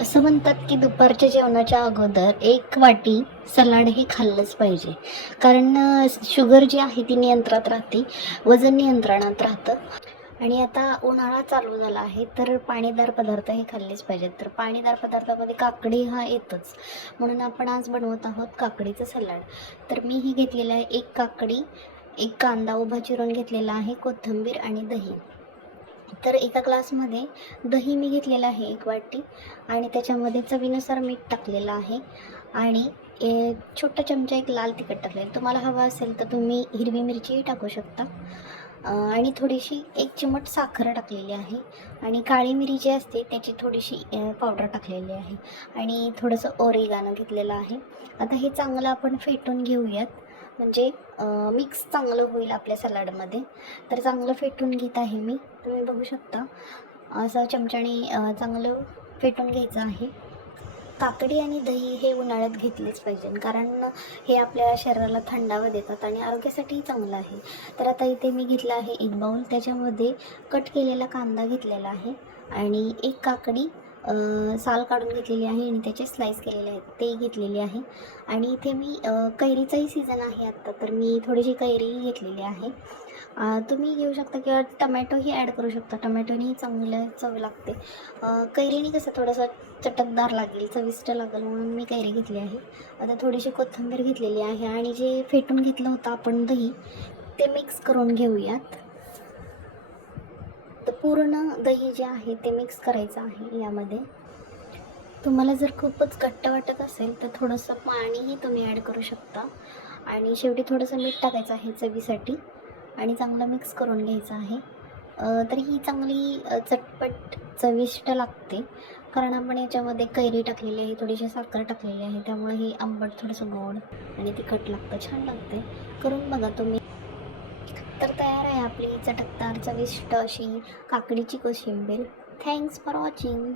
असं म्हणतात की दुपारच्या जेवणाच्या अगोदर एक वाटी सलाड हे खाल्लंच पाहिजे. कारण शुगर जी आहे ती नियंत्रणात राहते, वजन नियंत्रणात राहतं. आणि आता उन्हाळा चालू झाला आहे, तर पाणीदार पदार्थ हे खाल्लेच पाहिजेत. तर पाणीदार पदार्थामध्ये काकडी हा येतोच, म्हणून आपण आज बनवत आहोत काकडीचं सलाड. तर मी ही घेतलेलं आहे एक काकडी, एक कांदा उभा चिरून घेतलेला आहे, कोथिंबीर आणि दही. तर एका ग्लासमध्ये दही मी घेतलेलं आहे एक वाटी, आणि त्याच्यामध्ये चवीनुसार मीठ टाकलेलं आहे, आणि छोटा चमचा एक लाल तिखट टाकलेलं. तुम्हाला हवं असेल तर तुम्ही हिरवी मिरचीही टाकू शकता. आणि थोडीशी एक चिमट साखर टाकलेली आहे, आणि काळी मिरी जी असते त्याची थोडीशी पावडर टाकलेली आहे, आणि थोडंसं ओरिगानो घेतलेलं आहे. आता हे चांगलं आपण फेटून घेऊयात, म्हणजे मिक्स चांगलं होईल आपल्या सलाडमध्ये. तर चांगलं फेटून घेत आहे मी, तुम्ही बघू शकता. असं चमच्याने चांगलं फेटून घ्यायचं आहे. काकडी आणि दही हे उन्हाळ्यात घेतलेच पाहिजे, कारण हे आपल्या शरीराला थंडावा देतात आणि आरोग्यासाठीही चांगलं आहे. तर आता इथे मी घेतलं आहे एक बाऊल, त्याच्यामध्ये कट केलेला कांदा घेतलेला आहे, आणि एक काकडी साल काढून घेतलेली आहे आणि त्याचे स्लाईस केलेले आहेत ते घेतलेले आहे. आणि इथे मी कैरीचाही सीझन आहे आत्ता, तर मी थोडीशी कैरीही घेतलेली आहे. तुम्ही घेऊ शकता किंवा टमॅटोही ॲड करू शकता, टमॅटोनेही चांगलं चव लागते. कैरीने कसं थोडंसं चटकदार लागेल, चविष्ट लागेल, म्हणून मी कैरी घेतली आहे. आता थोडीशी कोथिंबीर घेतलेली आहे, आणि जे फेटून घेतलं होतं आपण दही, ते मिक्स करून घेऊयात. तर पूर्ण दही जे आहे ते मिक्स करायचं आहे यामध्ये. तुम्हाला जर खूपच घट्ट वाटत असेल तर थोडंसं पाणीही तुम्ही ॲड करू शकता, आणि शेवटी थोडंसं मीठ टाकायचं आहे चवीसाठी, आणि चांगलं मिक्स करून घ्यायचं आहे. तर ही चांगली चटपट चविष्ट लागते, कारण आपण याच्यामध्ये कैरी टाकलेली आहे, थोडीशी साखर टाकलेली आहे, त्यामुळे ही आंबट, थोडंसं गोड आणि तिखट लागतं, छान लागते. करून बघा तुम्ही. तर तयार आहे आपली चटकदार चविष्ट अशी काकडीची कोशिंबीर. Thanks for watching.